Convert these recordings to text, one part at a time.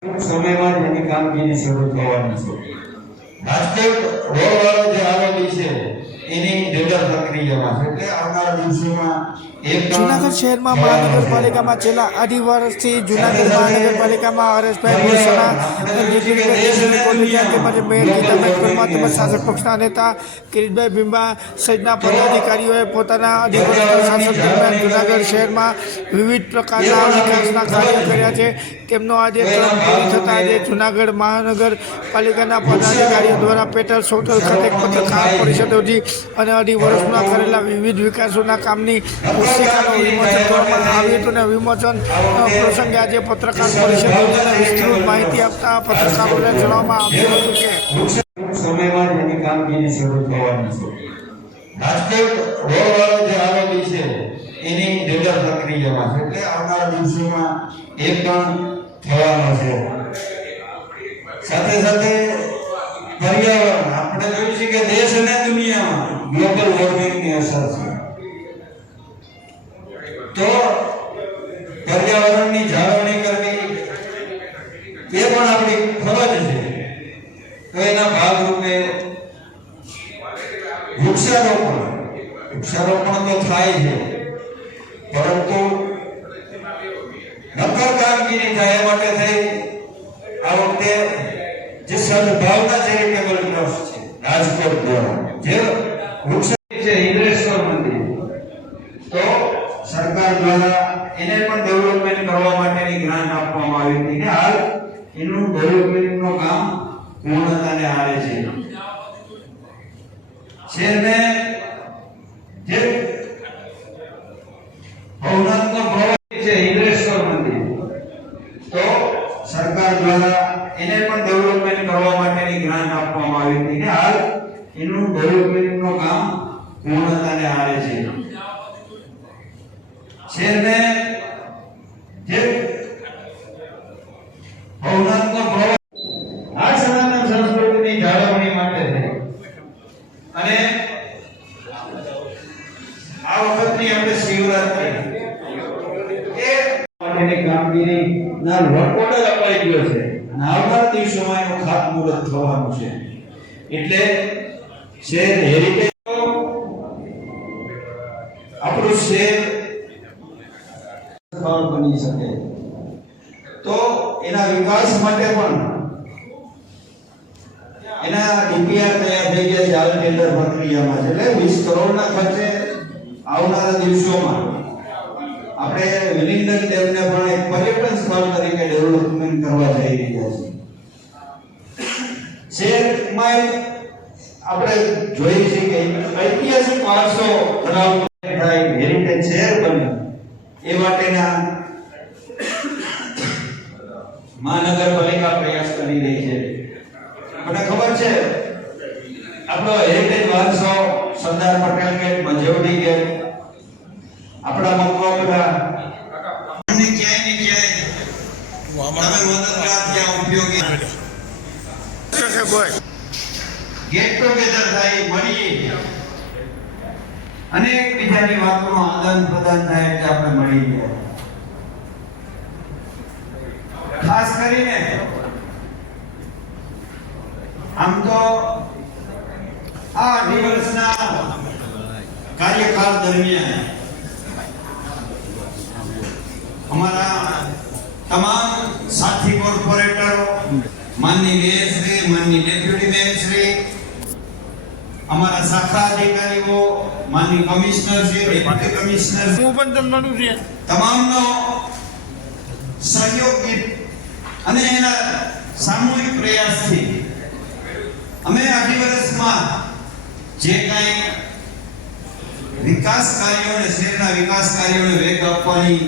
સમયમાં જ એની કામગીરી શરૂ થવાની છે. રાજકોટ રોડવાળો જે આરોપી છે એની ટેન્ડર પ્રક્રિયામાં છે. એટલે આવનારા દિવસોમાં જુનાગઢ શહેરમાં મહાનગરપાલિકામાં છેલ્લા અઢી વર્ષથી જુનાગઢ મહાનગરપાલિકામાં હરેશભાઈ નીતિન તેમજ મેયર તેમજ શાસક પક્ષના નેતા કિરીટભાઈ ભીંબા સહિતના પદાધિકારીઓએ પોતાના અઢી શાસન દરમિયાન જુનાગઢ શહેરમાં વિવિધ પ્રકારના વિકાસના કાર્યો કર્યા છે. તેમનો આજે ક્રમ પૂરી થતાં આજે જુનાગઢ મહાનગરપાલિકાના પદાધિકારીઓ દ્વારા પેટલ સોટલ ખાતે પત્રકાર પરિષદ યોજી અને અઢી વર્ષમાં કરેલા વિવિધ વિકાસોના કામની પુસ્તિકાનું વિમોચન કરવામાં આવ્યું હતું અને વિમોચન પ્રસંગે આજે પત્રકાર પરિષદ વિસ્તૃત માહિતી આપતા પત્રકારોને જણાવવામાં આવ્યું હતું કે સમયમાં એની કામગીરી શરૂ થવાની છે. રાજકોટ રોડવાળો જે આરોપી છે એની ટેન્ડર પ્રક્રિયામાં છે. એટલે આવનારા દિવસોમાં એક પણ થવાનો છે. સાથે સાથે પર્યાવરણ આપણે જોયું છે કે દેશ અને દુનિયામાં ગ્લોબલ વોર્મિંગની અસર છે. તો પર્યાવરણની જાળવણી કરવી, એ પણ આપણી ફરજ છે. તો એના ભાગરૂપે વૃક્ષારોપણ વૃક્ષારોપણ તો થાય છે. પરંતુ નક્કર કામગીરી થાય માટે થઈ આ વખતે જે સદભાવના ચેરિટેબલ ટ્રસ્ટ છે, રાજકોટ દ્વારા. જે વૃક્ષ છે ઇન્દ્રેશ્વર મંદિર તો સરકાર દ્વારા એને પણ ડેવલપમેન્ટ કરવા માટેની ગ્રાન્ટ આપવામાં આવી હતી. ને હાલ એનું ડેવલપમેન્ટનું કામ પૂર્ણતાને આવે છે. શહેરને સ્થળ બની શકે. તો એના વિકાસ માટે પણ એના ડીપીઆર તૈયાર થઈ ગયા છે હાલ ટેન્ડર પ્રક્રિયામાં. છે એટલે 20 કરોડના ખર્ચે આવનારા દિવસોમાં આપણે વિલિંગડન ડેમને પણ એક પર્યટન સ્થળ તરીકે ડેવલપમેન્ટ કરવા જઈ રહ્યા છીએ. શહેરમાં આપણે જોઈએ છીએ કે ઐતિહાસિક વારસો ધરાવતો હેરિટેજ શહેર બને એ માટેના મહાનગરપાલિકા પ્રયાસ કરી રહી છે. મને ખબર છે, આપણો હેરિટેજ વારસો સરદાર પટેલ ગેટ મંજવડી ગેટ આપણા મળીએ. અનેક બીજાની વાતોનું આદાન પ્રદાન થાય એટલે આપણે મળી ગયા ખાસ કરીને આમ તો આ અઢી વર્ષના કાર્યકાળ દરમિયાન અમારા તમામ સાથી કોર્પોરેટરો માનની મેયરશ્રી માનની ડેપ્યુટી મેયરશ્રી અમારા શાખા અધિકારીઓ માનની કમિશનર છે ડેપ્યુટી કમિશનર હું પણ તમારું છે તમામનો સહયોગી અને એના સામૂહિક પ્રયાસથી અમે અઢી વર્ષમાં જે કાંઈ વિકાસ કાર્યોને, શહેરના વિકાસ કાર્યોને વેગ આપવાની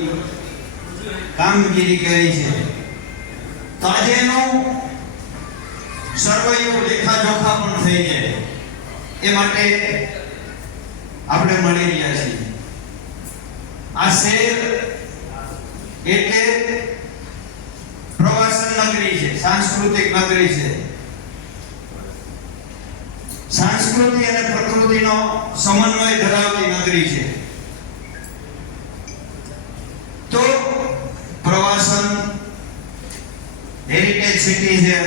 કામગીરી કરી છે, તો આજે એનું સર્વૈયું લેખાજોખા પણ થઈ જાય. એ માટે આપણે મળી રહ્યા છીએ. આ શહેર એટલે નગરી છે, સાંસ્કૃતિક નગરી છે. સંસ્કૃતિ અને પ્રકૃતિનો સમન્વય ધરાવતી નગરી છે. તો પ્રવાસન હેરિટેજ સિટી છે.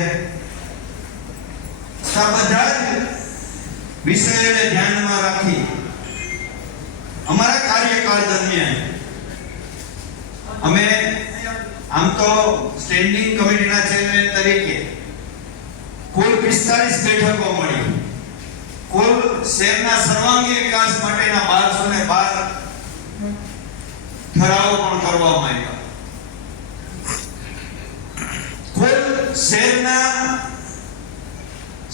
આ બધા જ વિષયોને ધ્યાનમાં રાખી અમારા કાર્યકાળ દરમિયાન અમે આમ તો સ્ટેન્ડિંગ કમિટીના ચેરમેન તરીકે કુલ 45 બેઠકો મળી. કુલ શહેરના સર્વાંગી વિકાસ માટેના બારસો ને બાર ઠરાવો પણ કરવામાં આવ્યા. કુલ શહેરના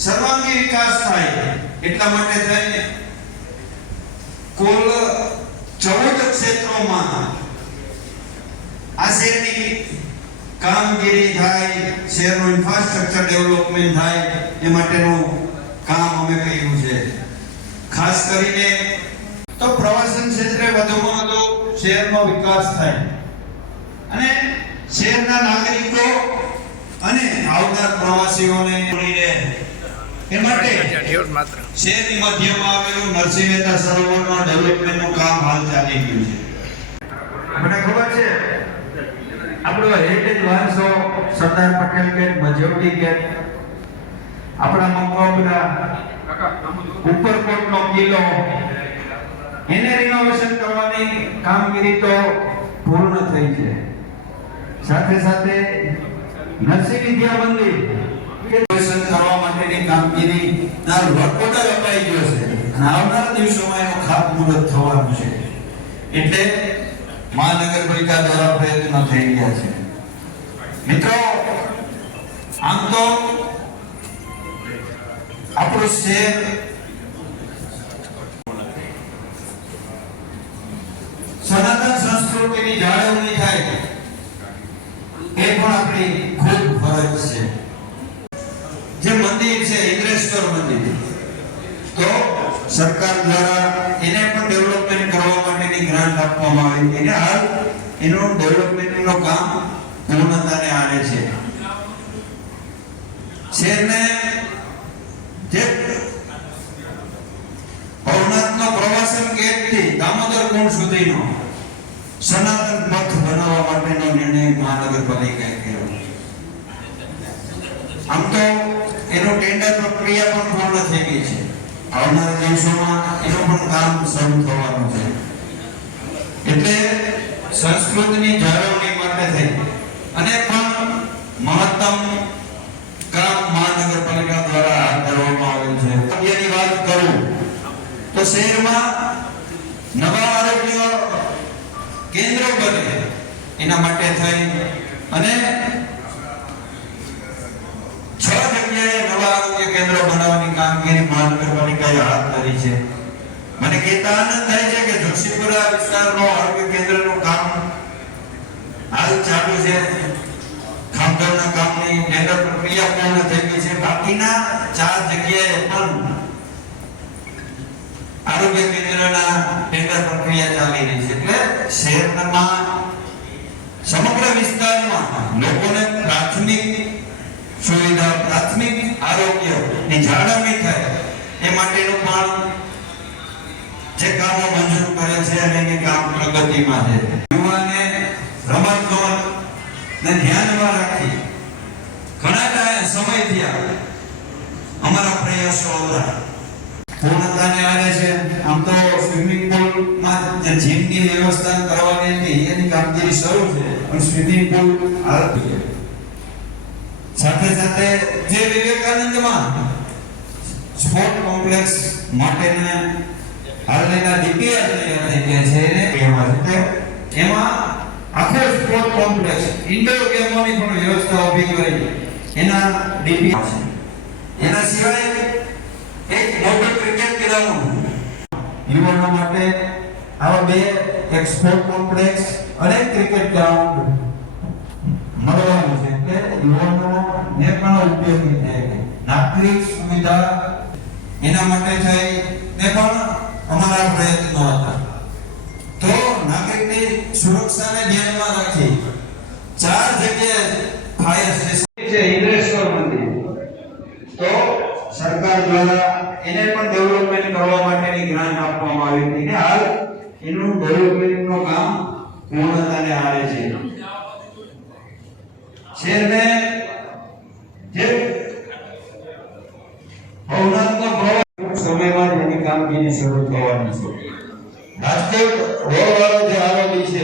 સર્વાંગી વિકાસ થાય એટલા માટે થઈને કુલ ચૌદ ક્ષેત્રોમાં આ શહેરની કામગીરી થાય, શહેરનું ઇન્ફ્રાસ્ટ્રક્ચર ડેવલપમેન્ટ થાય, એ માટેનું કામ અમે કર્યું છે. ખાસ કરીને તો પ્રવાસન ક્ષેત્રે વધુમાં વધુ શહેરનો વિકાસ થાય. અને શહેરના નાગરિકો અને આવનાર પ્રવાસીઓને મળીને એ માટે શહેરની મધ્યમાં આવેલું નરસિંહ મહેતા સરોવરનો ડેવલપમેન્ટનું કામ હાલ ચાલી રહ્યું છે. મને ખબર છે આપણો હેરિટેજ વારસો, સરદાર પટેલ ગેટ મજવટી ગેટ આપણા મકબરા ઉપરકોટનો કિલ્લો. એને રિનોવેશન કરવાની કામગીરી તો પૂર્ણ થઈ છે. સાથે સાથે નરસિંહ વિદ્યા મંદિર કે રિનોવેશન કરવા માટેની કામગીરી ના વર્ક ઓર્ડર અપાઈ ગયો છે. અને આવનારા દિવસોમાં એનો ખાત મુહૂર્ત થવાનું છે. એટલે મહાનગરપાલિકા દ્વારા પ્રયત્નો થઈ રહ્યા છે. મિત્રો, આમ તો આપણું શહેર સનાતન સંસ્કૃતિની જાળવણી થાય એ પણ આપણી ખૂબ ફરજ છે. જે મંદિર છે, ઇન્દ્રેશ્વર મંદિર, તો સરકાર દ્વારા એને આપવામાં આવી. એને હાલ એનું ડેવલપમેન્ટનું કામ પૂર્ણતાને આરે છે. શહેરને જે ભવનાથનો પ્રવાસન ગેટથી દામોદર કુંડ સુધીનો સનાતન પથ બનાવવા માટેનો નિર્ણય મહાનગરપાલિકાએ કર્યો. આમ તો એનું ટેન્ડર પ્રક્રિયા પણ પૂર્ણ થઈ ગઈ છે. આવનારા દિવસોમાં એનું પણ કામ શરૂ થવાનું છે. એટલે સંસ્કૃતની જાળવણી માટે થઈ. અને પણ મહત્તમ કામ મહાનગરપાલિકા દ્વારા હાથ ધરવામાં આવેલ છે. આરોગ્યની વાત કરું તો શહેરમાં નવા આરોગ્ય કેન્દ્રો બને એના માટે થઈ. અને છ જગ્યાએ નવા આરોગ્ય કેન્દ્રો બનાવવાની કામગીરી મહાનગરપાલિકાએ હાથ ધરી છે. મને કહેતા આનંદ થાય છે કે જોશીપુરા વિસ્તારનો આરોગ્ય કેન્દ્રનું કામ હાલ ચાલુ છે ખામગરના કામની ટેન્ડર પ્રક્રિયા પૂર્ણ થઈ ગઈ છે બાકીના ચાર જગ્યાએ પણ આરોગ્ય કેન્દ્રના ટેન્ડર પ્રક્રિયા ચાલી રહી છે એટલે શહેરમાં સમગ્ર વિસ્તારમાં લોકોને પ્રાથમિક સુવિધા પ્રાથમિક આરોગ્યની જાળવણી થાય એ માટેનું પણ કામો મંજૂર કરે છે અને એની કામ પ્રગતિમાં છે. યુવાને રમત ગમત ને ધ્યાનમાં રાખી ઘણા સમય થયા. અમારા પ્રયાસો હતા પૂર્ણતાને આવે છે. આમ તો સ્વિમિંગ પુલમાં જે જીમની વ્યવસ્થા કરવાની હતી, એની કામગીરી શરૂ છે, પણ સ્વિમિંગ પુલ હાલ છે. સાથે સાથે જે વિવેકાનંદમાં સ્પોર્ટ કોમ્પ્લેક્સ માટેના હાલના તૈયાર થઈ છે ને એમાં છે એમાં આખો સ્પોર્ટ કોમ્પ્લેક્સ ઇન્ડોર ગેમોની પણ વ્યવસ્થા ઊભી કરી એના ડીપીઆર છે. એના સિવાય એક મોટું ક્રિકેટ ગ્રાઉન્ડ યુવાનો માટે આવા બે, એક સ્પોર્ટ કોમ્પ્લેક્સ અને ક્રિકેટ ગ્રાઉન્ડ મળવાનું છે. કે યુવાનોને પણ ઉપયોગી થાય નાગરિક સુવિધા એના માટે થઈ ને પણ અમારા પ્રયત્નો હતા. તો નાગરિકની સુરક્ષાને ધ્યાનમાં રાખી ચાર જગ્યાએ ફાયર સ્ટેશન છે ઇન્દ્રેશ્વર મંદિર તો સરકાર દ્વારા એને પણ ડેવલપમેન્ટ કરવા માટેની ગ્રાન્ટ આપવામાં આવી હતી ને હાલ એનું ડેવલપમેન્ટનું કામ પૂર્ણતાને આરે છે શહેરને કામગીરી શરૂ થવાની છે રાજકોટ રોડ વાળો જે આરોપી છે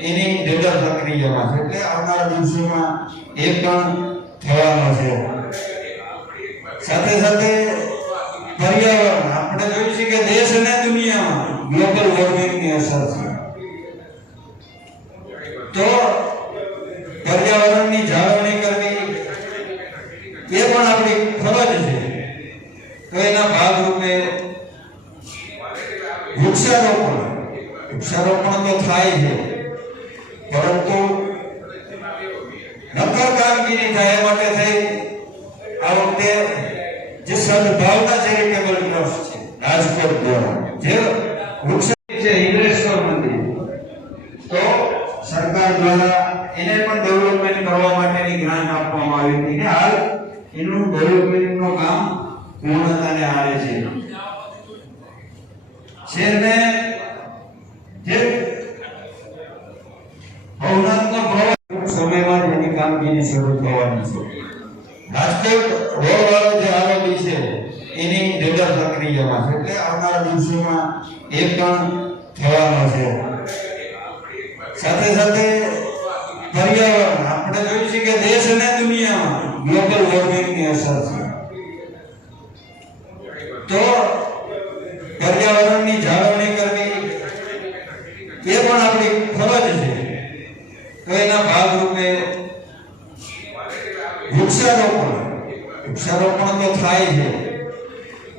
એની ટેન્ડર પ્રક્રિયામાં છે એટલે આવનારા દિવસોમાં એ પણ થવાનો છે સાથે સાથે પર્યાવરણ આપણે જોયું છે કે દેશ અને દુનિયામાં ગ્લોબલ વોર્મિંગની અસર છે તો પર્યાવરણની જાળવણી કરવી એ પણ આપણી ફરજ છે તો એના ભાગરૂપે વૃક્ષારોપણ વૃક્ષારોપણ તો થાય છે પરંતુ નક્કર કામગીરી થાય એ માટે થઈ આ વખતે જે સદભાવના ચેરિટેબલ ટ્રસ્ટ છે રાજકોટ દ્વારા જે વૃક્ષ છે ઇન્દ્રેશ્વર મંદિર તો સરકાર દ્વારા એને પણ ડેવલપમેન્ટ કરવા માટેની ગ્રાન્ટ આપવામાં આવી હતી ને હાલ એનું ડેવલપમેન્ટનું કામ પૂર્ણતાને આવે છે શહેરને જે ભવનાત્મક ભવન ટૂંક સમયમાં જ એની કામગીરી શરૂ થવાની છે સાથે સાથે પર્યાવરણ, આપણે જોયું છે કે દેશ અને દુનિયામાં ગ્લોબલ વોર્મિંગની તો પર્યાવરણની જાળવણી કરવી એ પણ આપણી ફરજ છે તો એના ભાગરૂપે વૃક્ષારોપણ વૃક્ષારોપણ તો થાય છે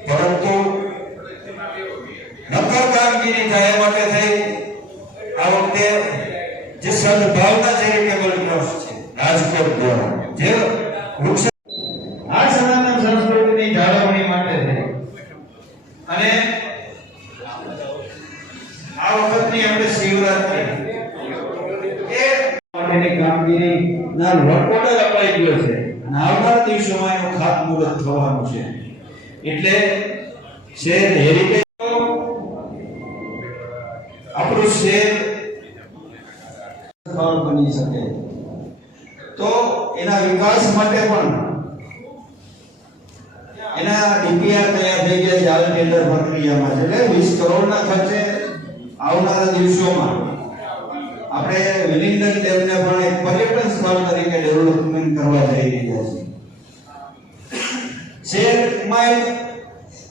પરંતુ નક્કર કામગીરી થાય એ માટે થઈ આ વખતે જે સદભાવના ચેરિટેબલ ટ્રસ્ટ છે રાજકોટ દ્વારા જે વૃક્ષ આ સનાતન સંસ્કૃતિની જાળવણી માટે છે અને આ વખતની આપણે શિવરાત્રી એ માટેની કામગીરી ના રેકોર્ડ જ અપાઈ ગયો છે અને આવનારા દિવસોમાં એનું ખાતમુહૂર્ત થવાનું છે એટલે શહેર હેરિટેજ આપણું શહેર સ્થળ બની શકે. તો એના વિકાસ માટે પણ એના ડીપીઆર તૈયાર થઈ ગયા છે હાલ ટેન્ડર પ્રક્રિયામાં છે. એટલે વીસ કરોડના ખર્ચે આવનારા દિવસોમાં આપણે વિલિંગડન ડેમને પણ એક પર્યટન સ્થળ તરીકે ડેવલપમેન્ટ કરવા જઈ રહ્યા છીએ. શહેરમાં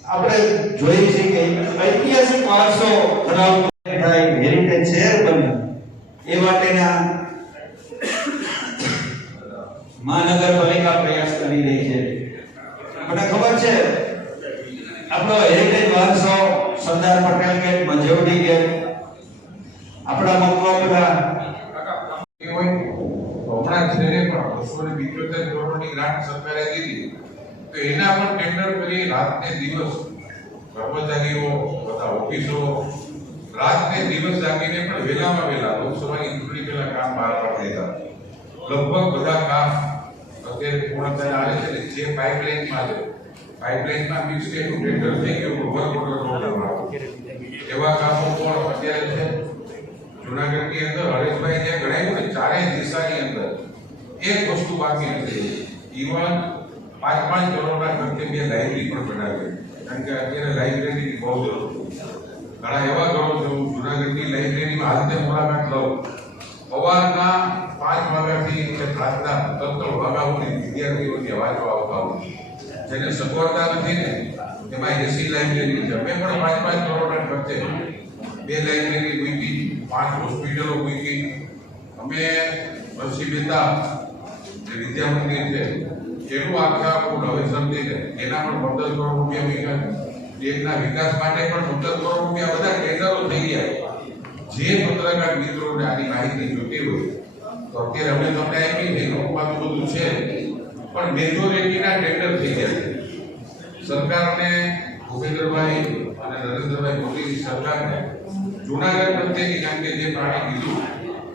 આપણે જોઈએ છીએ કે ઐતિહાસિક વારસો ધરાવતો હેરિટેજ શહેર બને એ માટેના મહાનગરપાલિકા પ્રયાસ કરી રહી છે. મને ખબર છે, આપણો હેરિટેજ વારસો સરદાર પટેલ ગેટ મજેવડી ગેટ આપણા તો હમણાં જ્યારે પણ બસો ને પંચોતેર કરોડની ગ્રાન્ટ સરકારે દીધી. તો એના પણ ટેન્ડર કરી રાત ને દિવસ. કર્મચારીઓ, બધા ઓફિસો રાત ને દિવસ જાગીને પણ વહેલામાં વહેલા લોકસભાની ચૂંટણી પહેલા કામ બહાર પાડી દીધા લગભગ બધા કામ અત્યારે પૂર્ણ થઈને આવે છે ને જે પાઇપલાઇનમાં છે પાઇપલાઇનમાં મિક્સ કેટલું ટેન્ડર થઈ ગયું વર્ક ઓર્ડર નોંધાવવા એવા કામો પણ અત્યારે છે? જુનાગઢની અંદર હરેશભાઈ જે ગણાવ્યું ને, ચારેય દિશાની અંદર એક વસ્તુ બાકી નથી. ઈવન પાંચ પાંચ કરોડના ખર્ચે બે લાઇબ્રેરી પણ બનાવી કારણ કે અત્યારે લાઇબ્રેરીની બહુ જરૂર છે ઘણા એવા ગણો છું જુનાગઢની લાઇબ્રેરીમાં હાલતે મુલાકાત લઉં. સવારના પાંચ વાગ્યાથી કે રાતના ત્રણ વાગ્યા વિદ્યાર્થીઓની અવાજો આવતા હોય જેને સગવડતા નથી ને, એમાં એસી લાઇબ્રેરી છે અમે પણ પાંચ પાંચ કરોડના ખર્ચે બે લાઇબ્રેરી મૂકી પાંચ હોસ્પિટલો મૂકી અમે વર્ષી મહેતા જે વિદ્યામંદિર છે, એનું આખે આખું નવેસર થઈને એના પણ પંદર કરોડ રૂપિયા મૂક્યા દેશના વિકાસ માટે પણ પંદર કરોડ રૂપિયા બધા ટેન્ડરો થઈ ગયા. જે પત્રકાર મિત્રોને આની માહિતી જોતી હોય, તો અત્યારે અમે તમને એમ છે રોકવાનું બધું છે, પણ મેજોરિટીના ટેન્ડર થઈ ગયા છે. સરકારને, ભૂપેન્દ્રભાઈ અને નરેન્દ્રભાઈ મોદીની સરકારને જુનાગઢ પ્રત્યેની કારણ કે જે પ્રાણી કીધું,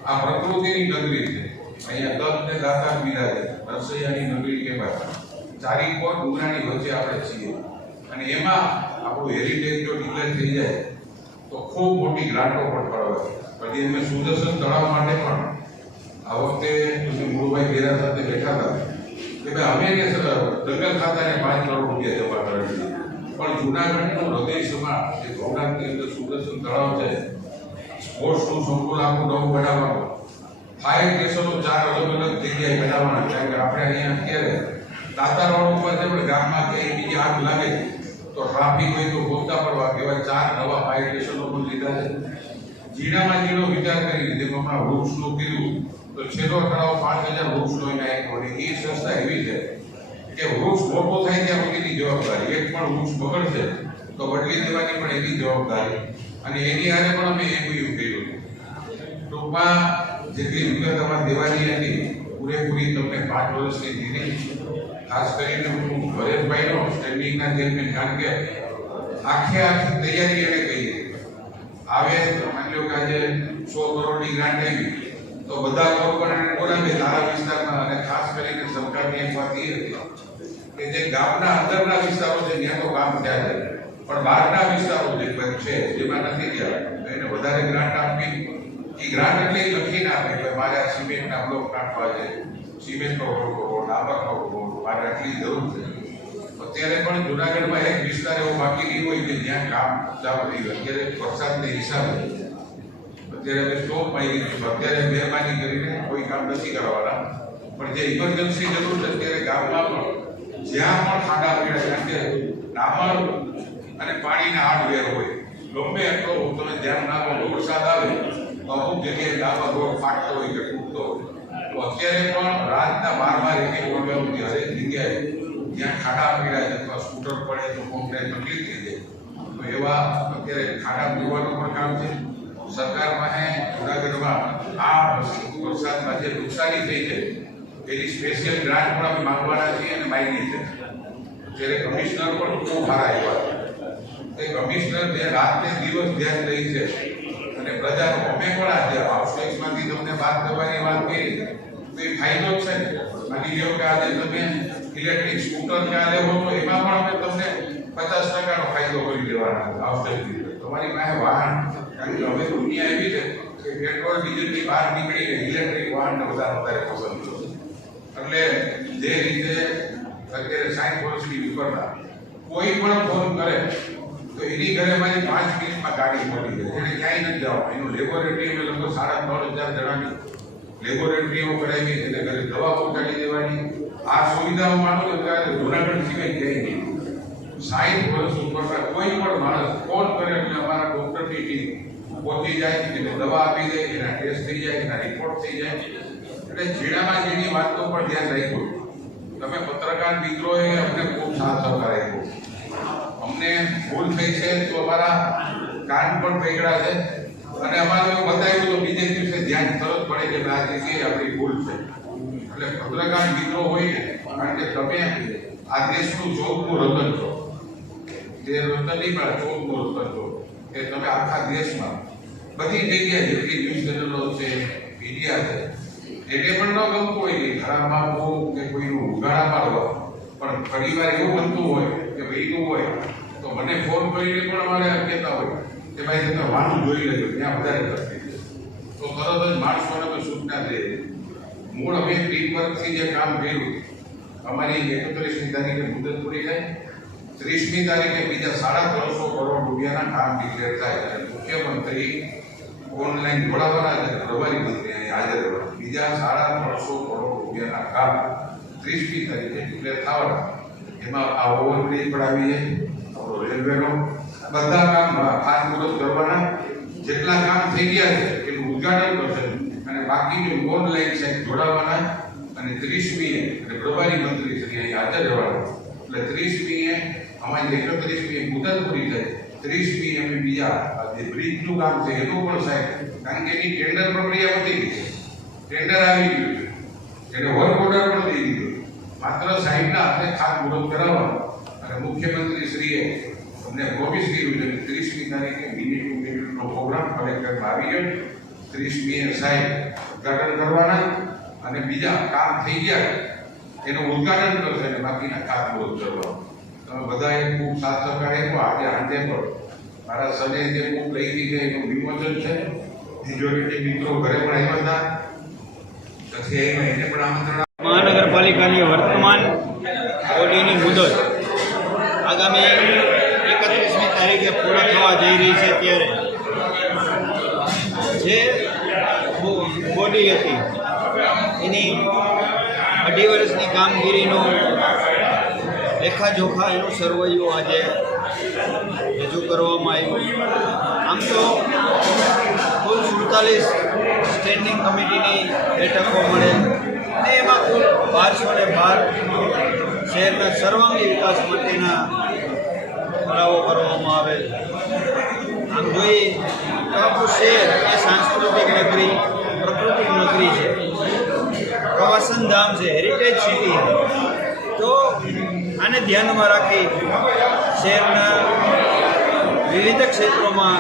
આ પ્રકૃતિની નગરી છે. અહીંયા દત્ત ને દાતા બિરાજે નરસૈયાની નગરી કહેવાય. ચારી કોટ ડુંગરાની વચ્ચે આપણે છીએ. અને એમાં આપણું હેરિટેજ જો ડિક્લેર થઈ જાય, તો ખૂબ મોટી ગ્રાન્ટો પણ ફળવે પછી અમે સુદર્શન તળાવ માટે પણ આ વખતે ਤੁਸੀਂ મૂળભાઈ બેરા સાથે બેઠા હતા. કે ભાઈ અમે કે સર જંગલ ખાતાને પાંચ કરોડ રૂપિયા જમા કરેલી પણ જુનાગઢનું હૃદય સમાન. જે ભવનાથની અંદર સુદર્શન તળાવ છે. સ્પોર્ટ્સનું સંકુલ આખું નવું બનાવવાનું. ફાયર સ્ટેશનો ચાર અલગ અલગ જગ્યાએ બનાવવાના. કારણ કે આપણે અહીંયા અત્યારે દાતા રોડ ઉપર છે, પણ ગામમાં કે બીજી આગ લાગે. તો ટ્રાફિક હોય તો ભોગતા પડવા એવા ચાર નવા ફાયર સ્ટેશનો પણ લીધા છે. જીણામાં જીણો વિચાર કરી જેમ હમણાં વૃક્ષનું કીધું તો છેલ્લો ઠરાવ પાંચ હજાર એને આપ્યો અને એ સંસ્થા એવી છે કે વૃક્ષ મોટો થાય ત્યાં સુધીની જવાબદારી. એક પણ વૃક્ષ બગડશે તો બદલી દેવાની પણ એની જવાબદારી. અને એની આરે પણ અમે એમયુ કર્યું ટૂંકમાં જેટલી વિગત અમારે દેવાની હતી, પૂરેપૂરી તમને પાંચ વર્ષની દીધી. ખાસ કરીને હું ભરેશભાઈનો સ્ટેન્ડિંગના ચેરમેન કારણ કે આખે આખી તૈયારી એને કહી આવે માની લો કે આજે સો કરોડની ગ્રાન્ટ આવી તો બધા કોર્પોરેટ બોલાવે તારા વિસ્તારમાં અને ખાસ કરીને સરકારની એક વાત એ હતી કે જે ગામના અંદરના વિસ્તારો છે ત્યાં તો કામ થયા છે પણ બહારના વિસ્તારો જે કંઈક છે જેમાં નથી થયા તો એને વધારે ગ્રાન્ટ આપવી એ ગ્રાન્ટ એટલે ઈ લખીને આપે, કે મારે આ સિમેન્ટના બ્લોક નાખવા છે। સિમેન્ટનો રોડ ડામરનો રોડ મારે આટલી જરૂર છે. અત્યારે પણ જુનાગઢમાં એક વિસ્તાર એવો બાકી નહીં હોય કે જ્યાં કામ ચાલુ રહ્યું અત્યારે વરસાદને હિસાબે. અત્યારે અમે સ્ટોપ મારી દીધું અત્યારે મહેરબાની કરીને કોઈ કામ નથી કરવાના. પણ જે ઇમરજન્સી જરૂર છે, અત્યારે ગામમાં પણ જ્યાં પણ ખાડા પડ્યા કારણ કે ડામર અને પાણીના હાર્ડવેર હોય. ગમે એટલો તમે ધ્યાન ના કરો વરસાદ આવે, તો અમુક જગ્યાએ ડામર રોડ ફાટતો હોય કે ફૂટતો હોય. તો અત્યારે પણ રાતના બાર બાર એક એક વાગ્યા સુધી હરેક જગ્યાએ જ્યાં ખાડા પડ્યા છે, અથવા સ્કૂટર પડે, તો કોમ્પ્લેન તકલીફ થઈ જાય. તો એવા અત્યારે ખાડા પૂરવાનું પણ કામ છે. સરકાર પાસે જુનાગઢમાં આ વરસાદમાં જે નુકસાની થઈ છે. એની સ્પેશિયલ ગ્રાન્ટ પણ અમે માંગવાના છીએ અને માગીએ છે ત્યારે કમિશનર પણ ખૂબ સારા એવા તે કમિશનર જે રાતને દિવસ ધ્યાન રહી છે. પ્રજાનો અમે પણ આજે હાઉસટેક્સમાંથી તમને વાત કરવાની વાત કરી. તો એ ફાયદો છે માની લ્યો કે આજે તમે ઇલેક્ટ્રિક સ્કૂટર ક્યાં લેવો તો એમાં પણ અમે તમને પચાસ ટકાનો ફાયદો કરી દેવાના હાઉસટેક્સની તમારી પાસે વાહન કારણ કે હવે દુનિયા એવી છે કે પેટ્રોલ ડીઝલની બહાર નીકળીને ઇલેક્ટ્રિક વાહનને વધારે વધારે પસંદ કરે. એટલે જે રીતે અત્યારે સાઠ વર્ષની ઉપરના કોઈ પણ ફોન કરે તો એની ઘરે મારી પાંચ મિનિટમાં ગાડી મળી જાય એને ક્યાંય નથી જવાનું એનું લેબોરેટરી અમે લોકો સાડા ત્રણ હજાર જણાની. લેબોરેટરીઓ કરાવી એને ઘરે દવા પહોંચાડી દેવાની. આ સુવિધાઓ માનો કે અત્યારે જુનાગઢ સિવાય ક્યાંય નહીં. સાઠ વર્ષ ઉપરના કોઈ પણ માણસ ફોન કરે એટલે અમારા ડોક્ટરની ટીમ પહોંચી જાય, એને દવા આપી દે, એના ટેસ્ટ થઈ જાય, એના રિપોર્ટ થઈ જાય. એટલે ઝીણામાં ઝીણી વાતો પર ધ્યાન રાખ્યું. તમે પત્રકાર મિત્રોએ અમને ખૂબ સાથ સહકાર આપ્યો. અમને ભૂલ થઈ છે તો અમારા કાન પણ પકડા છે. અને અમારે એવું બતાવ્યું તો બીજે દિવસે ધ્યાન તરત પડે કે આ જગ્યાએ આપણી ભૂલ છે. એટલે પત્રકાર મિત્રો હોય, કારણ કે તમે આ દેશનું ચોથું રતન છો? જે રતન નહીં, પણ ચોથું રતન છો. કે તમે આખા દેશમાં બધી જગ્યાએ જેટલી ન્યૂઝ ચેનલો છે મીડિયા છે એને પણ ન ગમતું હોય, કે ખરાબ મારવું કે કોઈનું ઉગાડા મારવા પણ ઘણી વાર એવું બનતું હોય કે ભાઈનું હોય મને ફોન કરીને પણ અમારે કહેતા હોય કે ભાઈ તમે વાણું જોઈ લેજો, ત્યાં વધારે તકલીફ તો તરત જ માણસોને તો સૂચના દે. મૂળ અમે ટીમ વર્કથી જે કામ કર્યું, અમારી એકત્રીસમી તારીખે મુદત પૂરી થાય, ત્રીસમી તારીખે બીજા સાડા ત્રણસો કરોડ રૂપિયાના કામ ડિક્લેર થાય. અને મુખ્યમંત્રી ઓનલાઈન જોડાવાના છે રબારી મંત્રી અહીં હાજર રહેવાના. બીજા સાડા ત્રણસો કરોડ રૂપિયાના કામ ત્રીસમી તારીખે ડિક્લેર થવાના. એમાં આ ઓવરબ્રિજ પણ આવી જાય રેલવેનો બધા કામ ખાતમુહૂર્ત કરવાના જેટલા કામ થઈ ગયા છે, એનું ઉદઘાટન કરશે. અને બાકીની ઓનલાઈન સાહેબ જોડાવાના અને ત્રીસમીએ એટલે પ્રભારી મંત્રી શ્રી અહીં હાજર રહેવાના. એટલે ત્રીસમીએ, અમારી એકત્રીસમીએ મુદત પૂરી થાય ત્રીસમી અમે બીજા જે બ્રિજનું કામ છે, એનું પણ સાહેબ, કારણ કે એની ટેન્ડર પ્રક્રિયા વધી ગઈ છે. ટેન્ડર આવી ગયું છે. એને વર્ક ઓર્ડર પણ દઈ દીધો માત્ર સાહેબના હાથે ખાતમુહૂર્ત કરાવવાનું. અને મુખ્યમંત્રી શ્રીએ અમને પ્રોમિસ કર્યું છે ત્રીસમી તારીખે મિનિટ ટુ મિનિટનો પ્રોગ્રામ કલેક્ટરમાં આવી ગયો ત્રીસમીએ સાહેબ ઉદ્ઘાટન કરવાના અને બીજા કામ થઈ ગયા. એનું ઉદઘાટન કરશે અને બાકીના ખાતમુહૂર્ત કરવાનું. તમે બધાએ ખૂબ સાથ સહકાર આપ્યો આજે આજે પણ મારા સને જે બુક લખી છે એનું વિમોચન છે. મેજોરિટી મિત્રો ઘરે પણ આવ્યા હતા. પછી એને પણ આમંત્રણ મહાનગરપાલિકાની વર્તમાન ઓડીની મુદત આગામી એકત્રીસમી તારીખે પૂર્ણ થવા જઈ રહી છે ત્યારે જે બોડી હતી, એની અઢી વર્ષની કામગીરીનો લેખાજોખા એનું સરવૈયું આજે રજૂ કરવામાં આવ્યું. આમ તો કુલ સુડતાલીસ સ્ટેન્ડિંગ કમિટીની બેઠકો મળે અને એમાં કુલ બારસો ને બાર શહેરના સર્વાંગી વિકાસ માટેના ઠરાવો કરવામાં આવે. આમ જોઈએ તો શહેર એ સાંસ્કૃતિક નગરી, પ્રકૃતિક નગરી છે. પ્રવાસન ધામ છે હેરિટેજ સિટી તો આને ધ્યાનમાં રાખી શહેરના વિવિધ ક્ષેત્રોમાં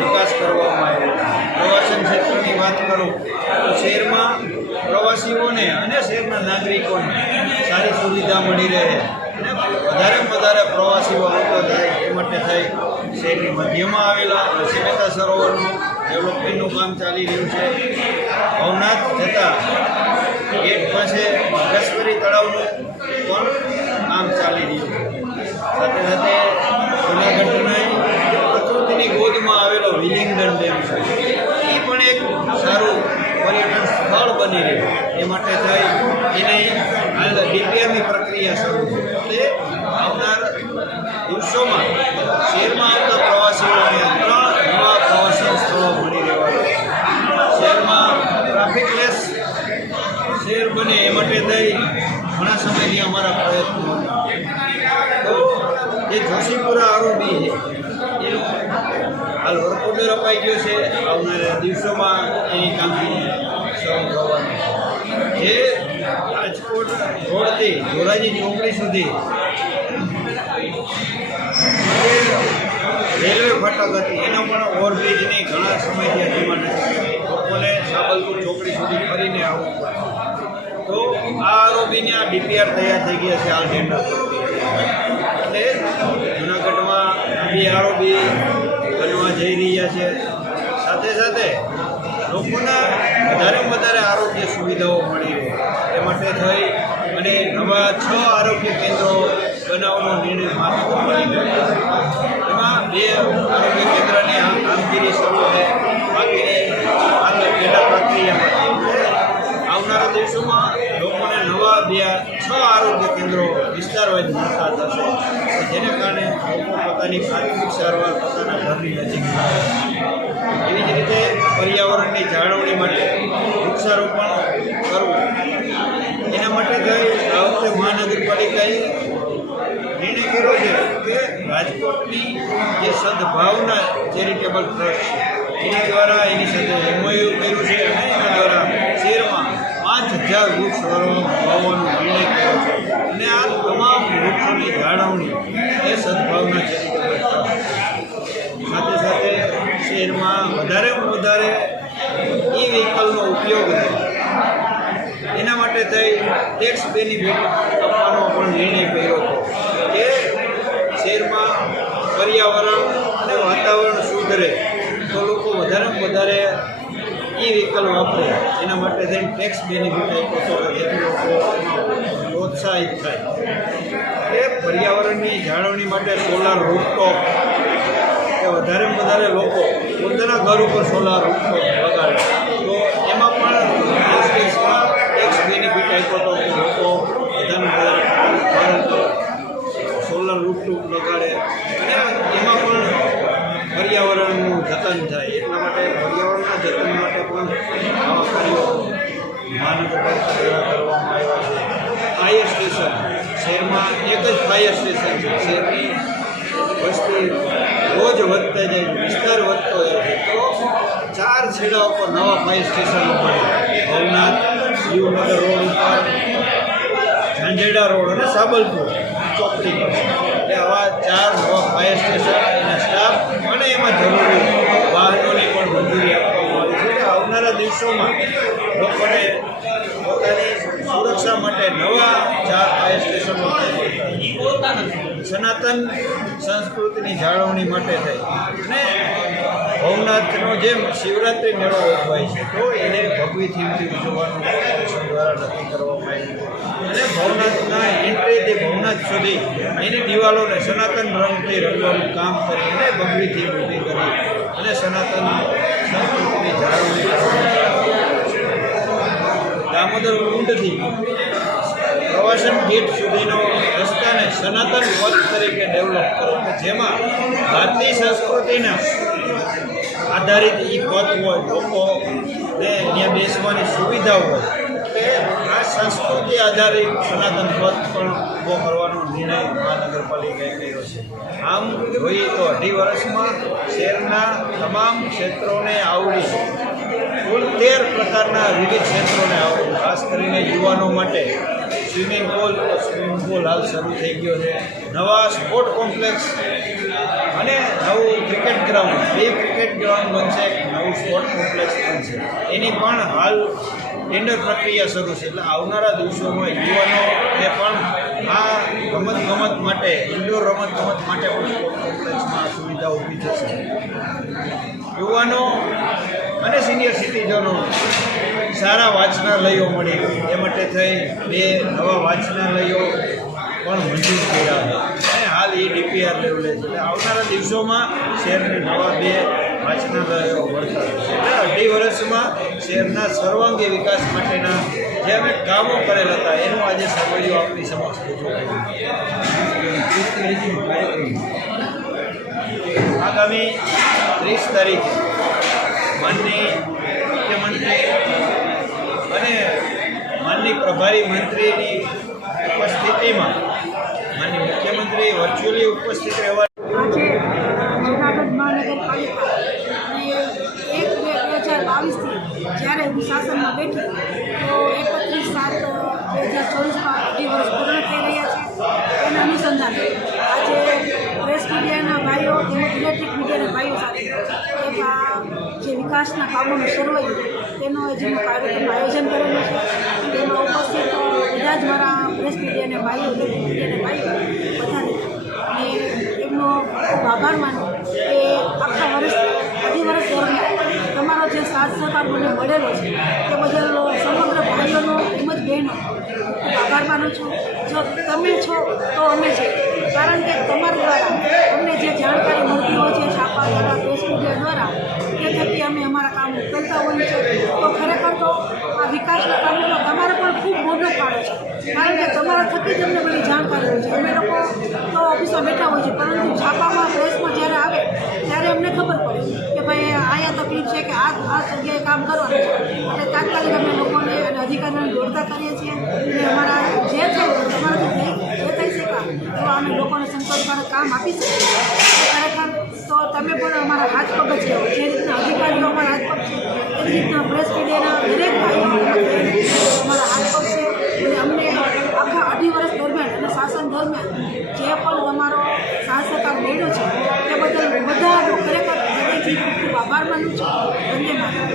વિકાસ કરવામાં આવ્યો. પ્રવાસન ક્ષેત્રની વાત કરું, તો શહેરમાં પ્રવાસીઓને અને શહેરના નાગરિકોને સારી સુવિધા મળી રહે. વધારેમાં વધારે પ્રવાસીઓ આવતા થાય એ માટે થઈ શહેરની મધ્યમાં આવેલા નરસિંહ સરોવરનું ડેવલપમેન્ટનું કામ ચાલી રહ્યું છે. ભવનાથ જતા ગેટ પાસે મગસ્વરી તળાવનું પણ કામ ચાલી રહ્યું છે. સાથે સાથે જૂનાગઢના પ્રકૃતિની ગોદમાં આવેલો વિલિંગડન ડેમ છે. એ પણ એક સારું પર્યટન સ્થળ બની રહ્યું. એ માટે થઈ એને ડીપીઆરની પ્રક્રિયા શરૂ છે. દિવસોમાં શહેરમાં આવતા પ્રવાસીઓને ત્રણ નવા પ્રવાસન સ્થળો મળી રહેવા છે શહેરમાં ટ્રાફિકલેસ શહેર બને એ માટે થઈ ઘણા સમયથી અમારા પ્રયત્નો તો જે જોશીપુરા આરોપી છે એ હાલ વર્કોડર અપાઈ ગયો છે. આવનારા દિવસોમાં એની કામગીરી શરૂ થવાની જે રાજકોટ રોડથી ધોરાજી ચોકડી સુધી હતી. એનો પણ ઓવરબ્રિજની ઘણા સમયથી આ નથી લોકોને સાબલપુર ચોકડી સુધી ફરીને આવવું પડે. તો આ આરોપીને ડીપીઆર તૈયાર થઈ ગયા છે આ ટેન્ડર જુનાગઢમાં બી આરોપી બનવા જઈ રહ્યા છે. સાથે સાથે લોકોના વધારેમાં વધારે આરોગ્ય સુવિધાઓ મળી રહે. એ માટે થઈ અને નવા છ આરોગ્ય કેન્દ્રો બનાવવાનો નિર્ણય એમાં બે આરોગ્ય કેન્દ્રની કામગીરી શરૂ છે, બાકીની હાલ પેટા પ્રક્રિયામાં. આવનારા દિવસોમાં લોકોને નવા બે છ આરોગ્ય કેન્દ્રો વિસ્તારવાઇઝ મળતા થશે. જેને કારણે લોકો પોતાની પ્રાથમિક સારવાર પોતાના ઘરની નજીક એવી જ રીતે પર્યાવરણની જાળવણી માટે વૃક્ષારોપણ કરવું. એના માટે થઈ આ વખતે મહાનગરપાલિકાએ નિર્ણય કર્યો છે કે રાજકોટની જે સદભાવના ચેરિટેબલ ટ્રસ્ટ છે, એના દ્વારા એની સાથે એમઓયુ કર્યું છે અને એના દ્વારા શહેરમાં પાંચ હજાર વૃક્ષ વાવવાનો નિર્ણય કર્યો છે. અને આ તમામ વૃક્ષોની જાળવણી એ સદભાવના ચેરિટેબલ ટ્રસ્ટ સાથે સાથે શહેરમાં વધારેમાં વધારે ઈ વ્હીકલનો ઉપયોગ થાય. એના માટે થઈ ટેક્સ બેનિફિટ આપવાનો પણ નિર્ણય કર્યો હતો. પર્યાવરણ અને વાતાવરણ રહે, તો લોકો વધારેમાં વધારે ઈ વ્હીકલ વાપરે. એના માટે થઈને ટેક્સ બેનિફિટ આપ્યો તો જેથી લોકો પ્રોત્સાહિત થાય. એ પર્યાવરણની જાળવણી માટે સોલાર રૂપટોપ કે વધારેમાં વધારે લોકો પોતાના ઘર ઉપર સોલાર રૂફટોપ લગાડે તો એમાં પણ એક્સપ્રેસમાં ટેક્સ બેનિફિટ આપ્યો હતો કે લોકો વધારે ઘર ઉપર સોલાર રૂફટોપ લગાડે અને એમાં પણ પર્યાવરણનું જતન થાય એટલા માટે પર્યાવરણના જતન માટે પણ આવા કાર્યો મહાનગરપાલિકા દ્વારા કરવામાં આવ્યા છે ફાયર સ્ટેશન શહેરમાં એક જ ફાયર સ્ટેશન છે શહેરની વસ્તી રોજ વધતા જાય છે વિસ્તાર વધતો જાય છે તો ચાર છેડા ઉપર નવા ફાયર સ્ટેશનો ઉપર ભવનાથ, શિવનગર રોડ ઉપર, ઝંઝેડા રોડ અને સાબલપુર ચોકડી એટલે આવા ચાર નવા ફાયર સ્ટેશન એના સ્ટાફ અને એમાં જરૂરી વાહનોની પણ મંજૂરી આપવામાં આવી છે. એટલે આવનારા દિવસોમાં લોકોને પોતાની સુરક્ષા માટે નવા ચાર ફાયર સ્ટેશનો સનાતન સંસ્કૃતિની જાળવણી માટે થઈ અને ભવનાથનો જેમ શિવરાત્રિ મેળો હોય છે, તો એને ભગવી થીમથી ઉજવવાનું દ્વારા નક્કી કરવામાં આવ્યું. અને ભવનાથના એન્ટ્રીથી ભવનાથ સુધી એની દિવાલોને સનાતન રંગથી રંગવાનું કામ કરી અને બગડીથી ઊભી કરી અને સનાતન સંસ્કૃતિની જાળવણી દામોદર કુંડથી પ્રવાસન ગેટ સુધીનો રસ્તાને સનાતન પથ તરીકે ડેવલપ કરો જેમાં ભારતીય સંસ્કૃતિના આધારિત એ પદ હોય લોકોને ત્યાં બેસવાની સુવિધા હોય, તે આ સંસ્કૃતિ આધારિત સનાતન પદ પણ ઊભો કરવાનો નિર્ણય મહાનગરપાલિકાએ કર્યો છે. આમ જોઈએ તો અઢી વર્ષમાં શહેરના તમામ ક્ષેત્રોને આવડી કુલ તેર પ્રકારના વિવિધ ક્ષેત્રોને આવડી, ખાસ કરીને યુવાનો માટે. સ્વિમિંગ પુલ સ્વિમિંગ પુલ હાલ શરૂ થઈ ગયો છે. નવા સ્પોર્ટ કોમ્પ્લેક્સ અને નવું ક્રિકેટ ગ્રાઉન્ડ. બે ક્રિકેટ ગ્રાઉન્ડ બનશે, નવું સ્પોર્ટ કોમ્પ્લેક્સ બનશે. એની પણ હાલ ટેન્ડર પ્રક્રિયા શરૂ છે. એટલે આવનારા દિવસોમાં યુવાનોને પણ આ રમત ગમત માટે, ઇન્ડોર રમત ગમત માટે પણ સ્પોર્ટ કોમ્પ્લેક્સમાં સુવિધા ઊભી થશે. યુવાનો અને સિનિયર સિટીઝનો સારા વાંચનાલયો મળે. એ માટે થઈ બે નવા વાંચનાલયો પણ મંજૂર કર્યા હતા. અને હાલ એ ડીપીઆર લેવલે છે. એટલે આવનારા દિવસોમાં શહેરની નવા બે વાંચનાલયો મળતા એટલે અઢી વર્ષમાં શહેરના સર્વાંગી વિકાસ માટેના જે અમે કામો કરેલ હતા, એનું આજે સર્વેલીઓ આપણી સમક્ષ. રજૂ આગામી ત્રીસ તારીખે માનની મુખ્યમંત્રી અને માનની પ્રભારી મંત્રીની ઉપસ્થિતિમાં માન્ય મુખ્યમંત્રી વર્ચ્યુઅલી ઉપસ્થિત રહેવા જ્યારે હું શાસનમાં બેઠી, તો એકત્રીસ સાત બે હજાર ચોવીસમાં અઢી વર્ષ પૂર્ણ થઈ રહ્યા આજે પ્રેસ મીડિયાના ઇલેક્ટ્રિક મીડિયાના ભાઈઓ સાથે જે વિકાસના કામોનો સર્વે, તેનો જેનું કાર્યક્રમ આયોજન કરેલું છે. તેમાં ઉપસ્થિત બધા જ મારા પ્રેસ અને ભાઈઓ મીડિયાના ભાઈઓ બધાને. અને એમનો ખૂબ આભાર માનું કે આખા વર્ષ, અઢી વર્ષ દરમિયાન તમારો જે સાથ સહકાર મને મળેલો છે, તે બદલ સમગ્ર ભાઈઓનો તેમજ બહેનો ખૂબ આભાર માનું છું. જો તમે છો તો અમે છે, કારણ કે તમારા દ્વારા અમને જે જાણકારી મળતી હોય છે છાપા દ્વારા પ્રેસ દ્વારા, તે થકી અમે અમારા કામ કરતા હોઈએ છીએ. તો ખરેખર તો વિકાસના કામોમાં તમારે પણ ખૂબ મોટો ફાળો છે. કારણ કે તમારા થકી જ અમને બધી જાણકારી હોય છે. અમે લોકો તો ઓફિસમાં બેઠા હોય છે, પરંતુ છાપામાં પ્રેસમાં જ્યારે આવે, ત્યારે અમને ખબર પડે કે ભાઈ આયા તકલીફ છે કે આ આ જગ્યાએ કામ કરવાનું છે. એટલે તાત્કાલિક અમે લોકોને અને અધિકારીઓને દોડતા કરીએ છીએ. અને અમારા જે છે તમારાથી જે થઈ શકે, તો અમે લોકોને સંતોષકારક કામ આપી શકીએ ખરેખર તો તમે પણ અમારા હાથ પગ છે જે રીતના અધિકારીઓ અમારા હાથ પગ છે, એ રીતના પ્રેસ મીડિયાના દરેક ભાઈઓ અમારા હાથ પગ છે અને અમને આખા અઢી વર્ષ દરમિયાન અને શાસન દરમિયાન જે પણ તમારો સાથ સહકાર મળ્યો છે તે બદલ બધાનો ખરેખર હૃદયથી ખૂબ ખૂબ આભાર માનું છું. ધન્યવાદ.